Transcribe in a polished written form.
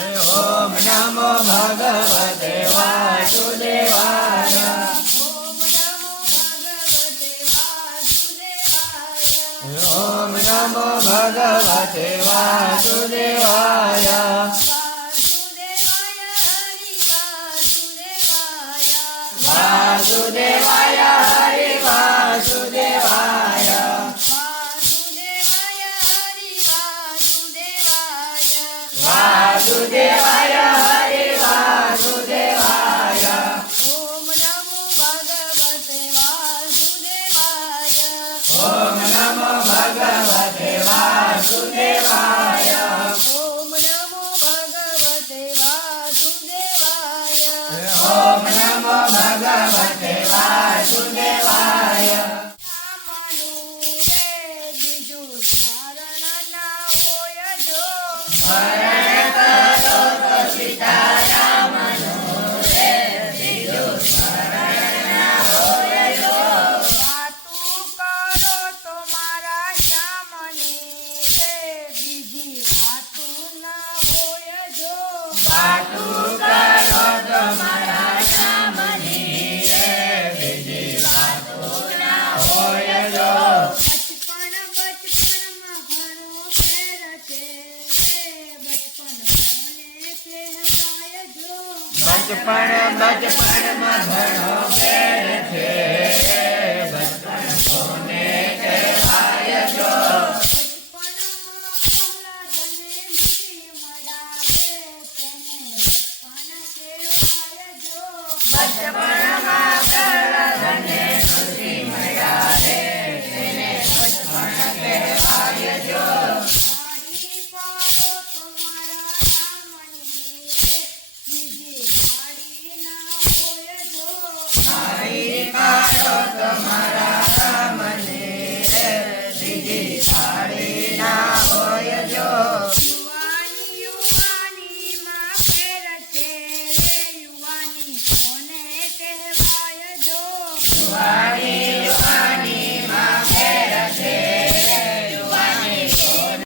ઓમ નમો ભગવતે વાસુદેવાય. ઓમ નમો ભગવતે વાસુદેવાય. વાસુદેવાય હરિ વાસુદેવાય. વાસુદેવાય હરિ વાસુદેવાય. ઓમ નમો ભગવતે વાસુદેવાય. ઓમ નમો ભગવતે વાસુદેવાય. સ્મરણ કરો તો સીતારામનું રે, બીજું સ્મરણ ના હોય જો. વાતું કરો તો મારા શ્યામની રે, બીજી વાતું ના હોય જો. વાતું કરો તો મારા શ્યામની રે, બીજી વાતું ના હોય જો. બચપનમાં ઘણો ફેર છે રે, બચપન કોને કહેવાય જો. બચપનમાં ઘણો ફેર છે, બચપન કોને કહેવાય જો. બચપનમાં પ્રહલાદને ખુશી મળ્યા રે, તેને બચપન કહેવાય જો. ગાડી પાડો તો મારા રામની રે, બીજી ગાડી ના હોય જો. મારી પાડો તો મારા